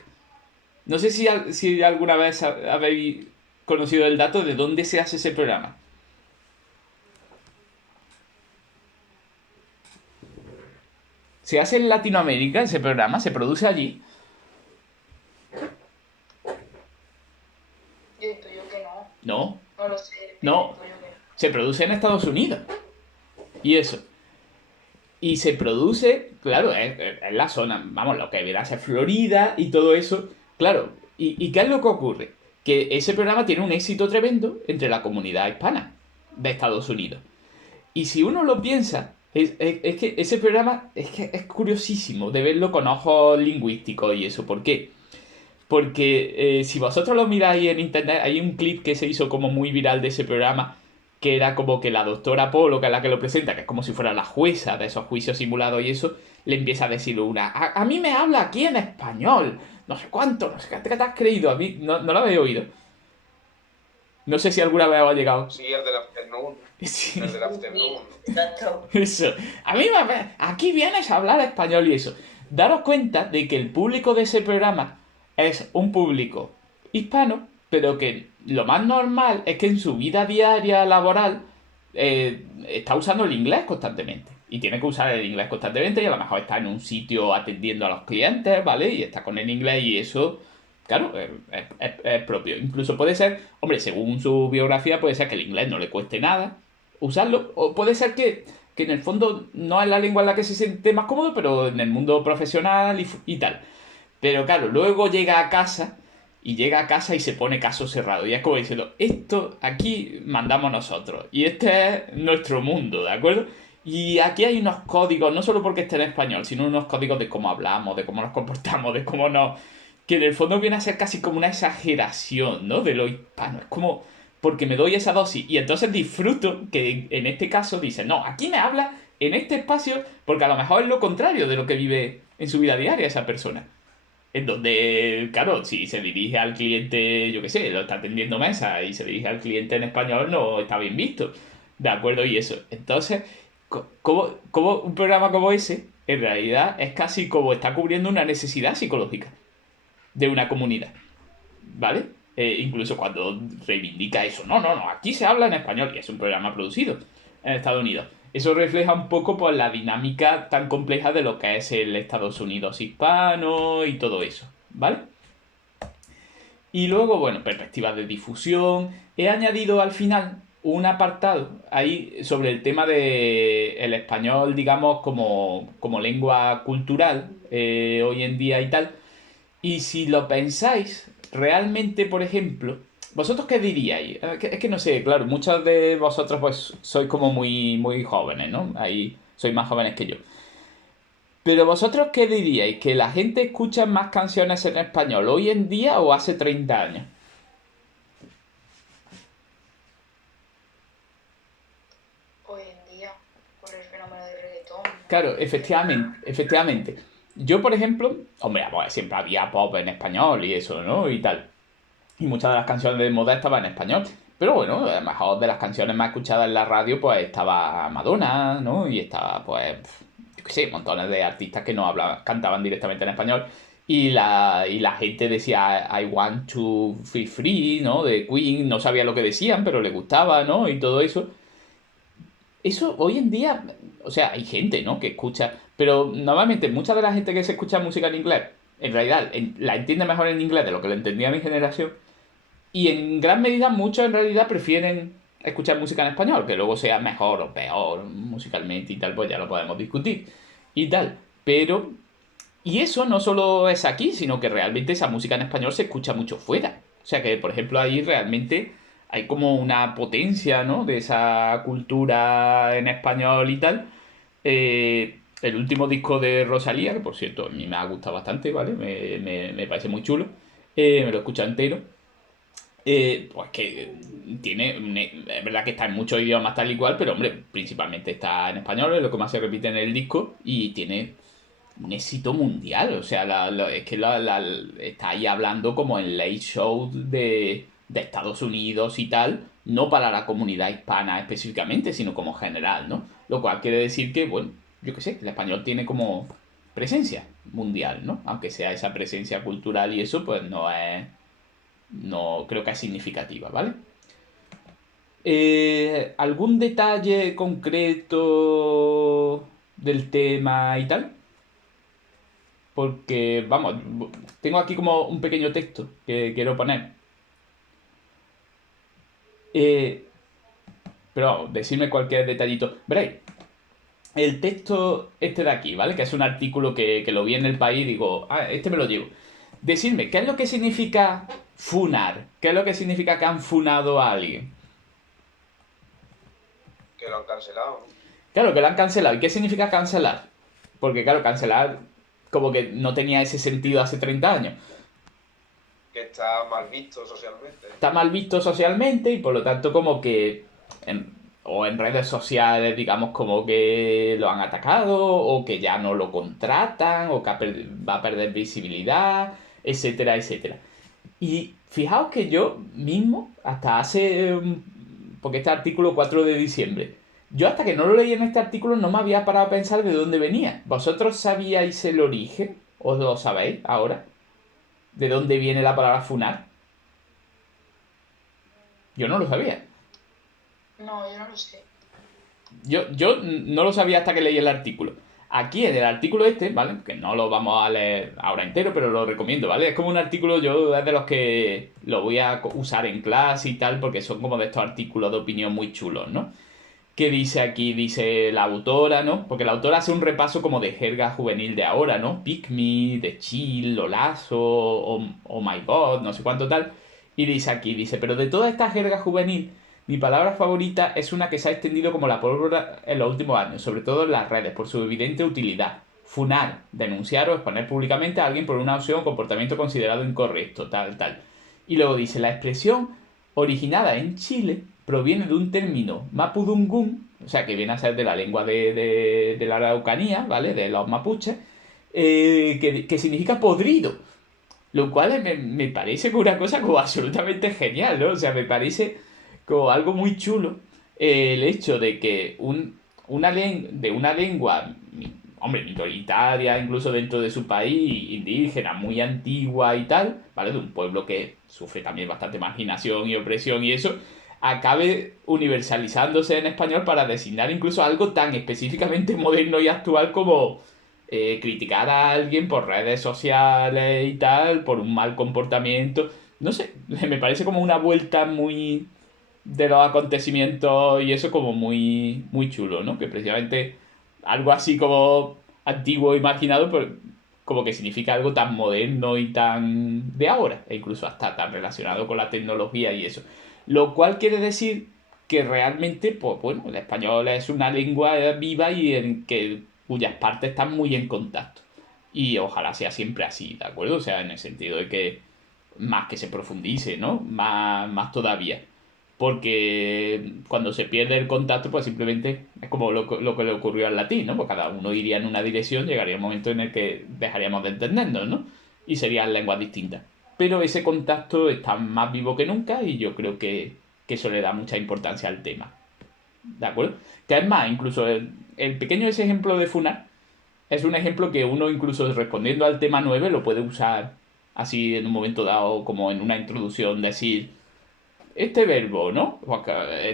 No sé si alguna vez habéis conocido el dato de dónde se hace ese programa. Se hace en Latinoamérica ese programa, se produce allí. Yo intuyo que no. No, No lo sé, pero no, intuyo que no. se produce en Estados Unidos. Y eso. Y se produce, claro, es la zona, vamos, lo que verás es Florida y todo eso. Claro, ¿y qué es lo que ocurre? Que ese programa tiene un éxito tremendo entre la comunidad hispana de Estados Unidos. Y si uno lo piensa, es que ese programa es curiosísimo de verlo con ojos lingüísticos y eso. ¿Por qué? Porque si vosotros lo miráis en internet, hay un clip que se hizo como muy viral de ese programa, que era como que la doctora Polo, que es la que lo presenta, que es como si fuera la jueza de esos juicios simulados y eso, le empieza a decir una, a mí me habla aquí en español, no sé cuánto, no sé qué te has creído, a mí no lo habéis oído. No sé si alguna vez os ha llegado. Sí, el del afternoon. Sí. El del afternoon. Exacto. Eso. Aquí vienes a hablar español y eso. Daros cuenta de que el público de ese programa es un público hispano, pero que lo más normal es que en su vida diaria laboral está usando el inglés constantemente. Y tiene que usar el inglés constantemente y a lo mejor está en un sitio atendiendo a los clientes, ¿vale? Y está con el inglés y eso, claro, es propio. Incluso puede ser, hombre, según su biografía, puede ser que el inglés no le cueste nada usarlo. O puede ser que en el fondo no es la lengua en la que se siente más cómodo, pero en el mundo profesional y tal. Pero claro, luego llega a casa y se pone caso cerrado. Y es como diciendo, esto aquí mandamos nosotros. Y este es nuestro mundo, ¿de acuerdo? Y aquí hay unos códigos, no solo porque esté en español, sino unos códigos de cómo hablamos, de cómo nos comportamos, de cómo nos... Que en el fondo viene a ser casi como una exageración, ¿no? De lo hispano. Es como porque me doy esa dosis. Y entonces disfruto que en este caso dice, no, aquí me habla en este espacio porque a lo mejor es lo contrario de lo que vive en su vida diaria esa persona. En donde, claro, si se dirige al cliente, yo qué sé, lo está atendiendo mesa y se dirige al cliente en español, no está bien visto. ¿De acuerdo? Y eso. Entonces, como un programa como ese, en realidad es casi como está cubriendo una necesidad psicológica de una comunidad. ¿Vale? Incluso cuando reivindica eso. No, aquí se habla en español y es un programa producido en Estados Unidos. Eso refleja un poco pues, la dinámica tan compleja de lo que es el Estados Unidos hispano y todo eso, ¿vale? Y luego, bueno, perspectivas de difusión. He añadido al final un apartado ahí sobre el tema de el español, digamos, como lengua cultural hoy en día y tal. Y si lo pensáis, realmente, por ejemplo, ¿vosotros qué diríais? Es que no sé, claro, muchos de vosotros pues sois como muy jóvenes, ¿no? Ahí sois más jóvenes que yo. Pero vosotros qué diríais? ¿Que la gente escucha más canciones en español hoy en día o hace 30 años? Hoy en día, por el fenómeno del reggaetón, ¿no? Claro, efectivamente, efectivamente. Yo, por ejemplo, hombre, pues siempre había pop en español y eso, ¿no? Y tal. Y muchas de las canciones de moda estaban en español. Pero bueno, a lo mejor de las canciones más escuchadas en la radio, pues estaba Madonna, ¿no? Y estaba, pues, yo qué sé, montones de artistas que no hablaban, cantaban directamente en español. Y la gente decía I want to feel free, ¿no? De Queen, no sabía lo que decían, pero le gustaba, ¿no? Y todo eso. Eso hoy en día o sea, hay gente, ¿no? Que escucha, pero normalmente mucha de la gente que se escucha música en inglés, en realidad la entiende mejor en inglés de lo que lo entendía mi generación, y en gran medida muchos en realidad prefieren escuchar música en español, que luego sea mejor o peor musicalmente y tal, pues ya lo podemos discutir y tal. Pero, y eso no solo es aquí, sino que realmente esa música en español se escucha mucho fuera. O sea que, por ejemplo, ahí realmente hay como una potencia, ¿no? De esa cultura en español y tal. El último disco de Rosalía, que por cierto a mí me ha gustado bastante, ¿vale? Me parece muy chulo. Me lo he escuchado entero. Pues que tiene, es verdad que está en muchos idiomas tal y cual, pero hombre, principalmente está en español, es lo que más se repite en el disco, y tiene un éxito mundial. O sea, es que está ahí hablando como en late show de Estados Unidos y tal, no para la comunidad hispana específicamente, sino como general, ¿no? Lo cual quiere decir que, bueno, yo qué sé, el español tiene como presencia mundial, ¿no? Aunque sea esa presencia cultural y eso, pues no creo que es significativa, ¿vale? ¿Algún detalle concreto del tema y tal? Porque, vamos, tengo aquí como un pequeño texto que quiero poner. Eh, pero vamos, decirme cualquier detallito. Veréis, el texto este de aquí, ¿vale? Que es un artículo que lo vi en El País y digo, ah, este me lo llevo. Decidme, ¿qué es lo que significa funar? ¿Qué es lo que significa que han funado a alguien? Que lo han cancelado, ¿no? Claro, que lo han cancelado. ¿Y qué significa cancelar? Porque, claro, cancelar como que no tenía ese sentido hace 30 años. Que está mal visto socialmente. Está mal visto socialmente y por lo tanto como que o en redes sociales digamos como que lo han atacado o que ya no lo contratan o que va a perder visibilidad, etcétera, etcétera. Y fijaos que yo mismo, hasta hace, porque este artículo 4 de diciembre, yo hasta que no lo leí en este artículo no me había parado a pensar de dónde venía. ¿Vosotros sabíais el origen? ¿O lo sabéis ahora? ¿De dónde viene la palabra funar? Yo no lo sabía. No, yo no lo sé. Yo no lo sabía hasta que leí el artículo. Aquí en el artículo este, ¿vale? Que no lo vamos a leer ahora entero, pero lo recomiendo, ¿vale? Es como un artículo, yo es de los que lo voy a usar en clase y tal, porque son como de estos artículos de opinión muy chulos, ¿no? Que dice aquí, dice la autora, ¿no? Porque la autora hace un repaso como de jerga juvenil de ahora, ¿no? Pick Me, The Chill, Lolazo, oh My God, no sé cuánto tal. Y dice aquí, dice, pero de toda esta jerga juvenil, mi palabra favorita es una que se ha extendido como la pólvora en los últimos años, sobre todo en las redes, por su evidente utilidad. Funar, denunciar o exponer públicamente a alguien por una acción o comportamiento considerado incorrecto, tal, tal. Y luego dice, la expresión originada en Chile proviene de un término mapudungun, o sea, que viene a ser de la lengua de la Araucanía, ¿vale? De los mapuches, que significa podrido. Lo cual me parece como una cosa como absolutamente genial, ¿no? O sea, me parece como algo muy chulo el hecho de que de una lengua, hombre, minoritaria, incluso dentro de su país, indígena, muy antigua y tal, ¿vale? De un pueblo que sufre también bastante marginación y opresión y eso, acabe universalizándose en español para designar incluso algo tan específicamente moderno y actual como criticar a alguien por redes sociales y tal, por un mal comportamiento. No sé, me parece como una vuelta muy de los acontecimientos y eso como muy, muy chulo, ¿no? Que precisamente algo así como antiguo, imaginado, pues como que significa algo tan moderno y tan de ahora, e incluso hasta tan relacionado con la tecnología y eso. Lo cual quiere decir que realmente, pues bueno, el español es una lengua viva y en que cuyas partes están muy en contacto. Y ojalá sea siempre así, ¿de acuerdo? O sea, en el sentido de que más que se profundice, ¿no? Más todavía. Porque cuando se pierde el contacto, pues simplemente es como lo que le ocurrió al latín, ¿no? Pues cada uno iría en una dirección, llegaría un momento en el que dejaríamos de entendernos, ¿no? Y serían lenguas distintas. Pero ese contacto está más vivo que nunca y yo creo que eso le da mucha importancia al tema. ¿De acuerdo? Que es más, incluso el pequeño ese ejemplo de Funar es un ejemplo que uno incluso respondiendo al tema 9 lo puede usar así en un momento dado como en una introducción, decir este verbo, ¿no?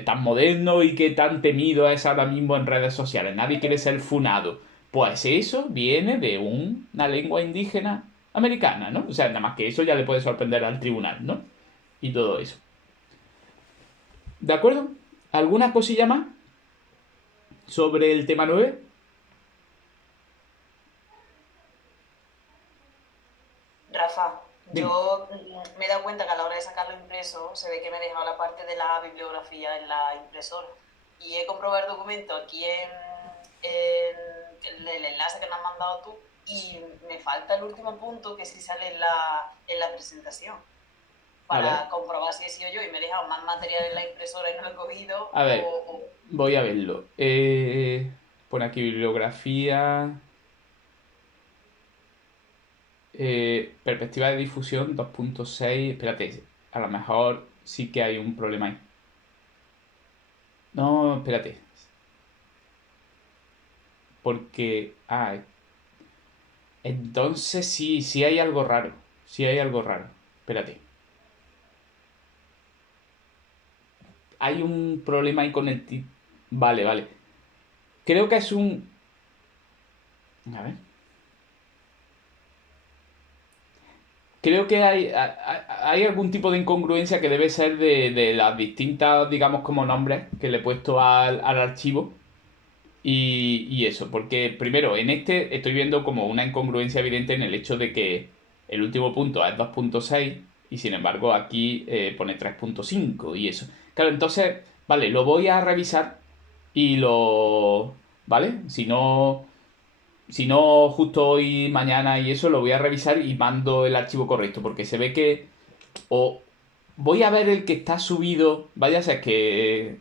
Tan moderno y que tan temido es ahora mismo en redes sociales. Nadie quiere ser funado. Pues eso viene de una lengua indígena americana, ¿no? O sea, nada más que eso ya le puede sorprender al tribunal, ¿no? Y todo eso. ¿De acuerdo? ¿Alguna cosilla más sobre el tema 9? Rafa, Dime. yo me he dado cuenta que a la hora de sacarlo impreso se ve que me he dejado la parte de la bibliografía en la impresora. Y he comprobado el documento aquí en el enlace que me has mandado tú y me falta el último punto que sí sale en la presentación. A ver, Para comprobar si he sido yo y me he dejado más material en la impresora y no lo he cogido a ver, voy a verlo. Pone aquí bibliografía. Perspectiva de difusión 2.6. Espérate, a lo mejor sí que hay un problema ahí. No, espérate. Porque. Entonces sí hay algo raro. Sí hay algo raro. Espérate. Hay un problema ahí con el Vale, vale. Creo que es un. A ver. Creo que hay algún tipo de incongruencia que debe ser de las distintas, digamos, como nombres que le he puesto al archivo. Y eso, porque primero, en este estoy viendo como una incongruencia evidente en el hecho de que el último punto es 2.6 y sin embargo aquí pone 3.5 y eso. Claro, entonces, vale, lo voy a revisar y lo... ¿Vale? Si no justo hoy, mañana y eso, lo voy a revisar y mando el archivo correcto, porque se ve que... O voy a ver el que está subido, vaya a ser que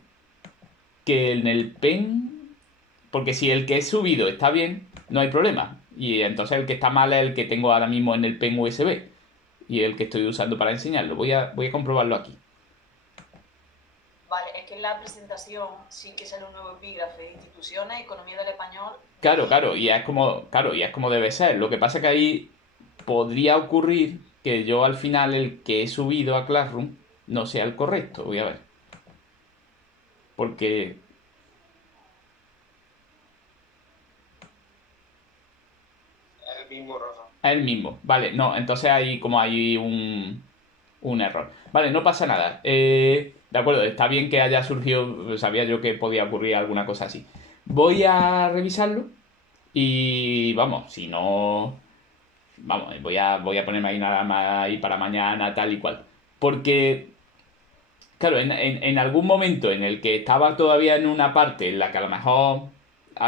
en el pen, porque si el que he subido está bien, no hay problema. Y entonces el que está mal es el que tengo ahora mismo en el pen USB. Y el que estoy usando para enseñarlo. Voy a comprobarlo aquí. vale, es que en la presentación sí que sale un nuevo epígrafe, instituciones, economía del español Claro, y claro, y es como debe ser. Lo que pasa es que ahí podría ocurrir que yo al final el que he subido a Classroom no sea el correcto. Voy a ver. Porque Es el mismo, Rafa. es el mismo. Vale, no, entonces hay como hay un error. Vale, no pasa nada. De acuerdo, está bien que haya surgido, sabía yo que podía ocurrir alguna cosa así. Voy a revisarlo y vamos, si no, vamos, voy a ponerme ahí nada más ahí para mañana, tal y cual. Porque, claro, en algún momento en el que estaba todavía en una parte en la que a lo mejor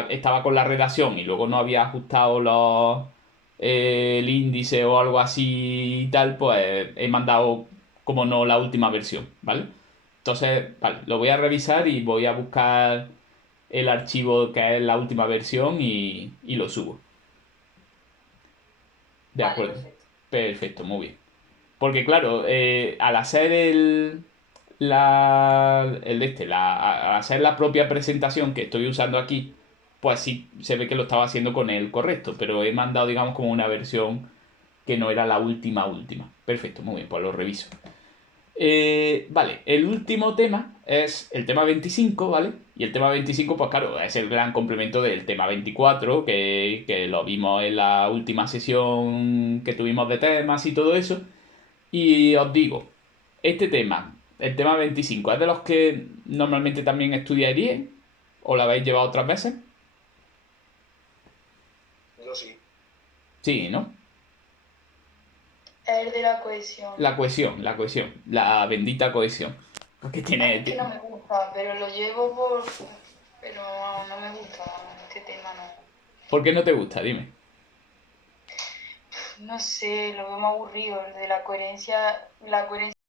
estaba con la redacción y luego no había ajustado el índice o algo así y tal, pues he mandado como no la última versión, ¿vale? Entonces, vale, lo voy a revisar y voy a buscar el archivo que es la última versión y lo subo. De vale, acuerdo. perfecto. Perfecto, muy bien. Porque claro, al hacer al hacer la propia presentación que estoy usando aquí, pues sí se ve que lo estaba haciendo con el correcto, pero he mandado, digamos, como una versión que no era la última última. Perfecto, muy bien, pues lo reviso. Vale, el último tema es el tema 25, ¿vale? Y el tema 25, pues claro, es el gran complemento del tema 24, que lo vimos en la última sesión que tuvimos de temas y todo eso. Y os digo, este tema, el tema 25, ¿es de los que normalmente también estudiaríais? ¿O lo habéis llevado otras veces? Yo sí. Sí, ¿no? Es el de la cohesión. La bendita cohesión. Porque A mí tiene... es que no me gusta, pero lo llevo por... Pero no me gusta, este tema no. ¿Por qué no te gusta? Dime. No sé, lo veo muy aburrido, el de la coherencia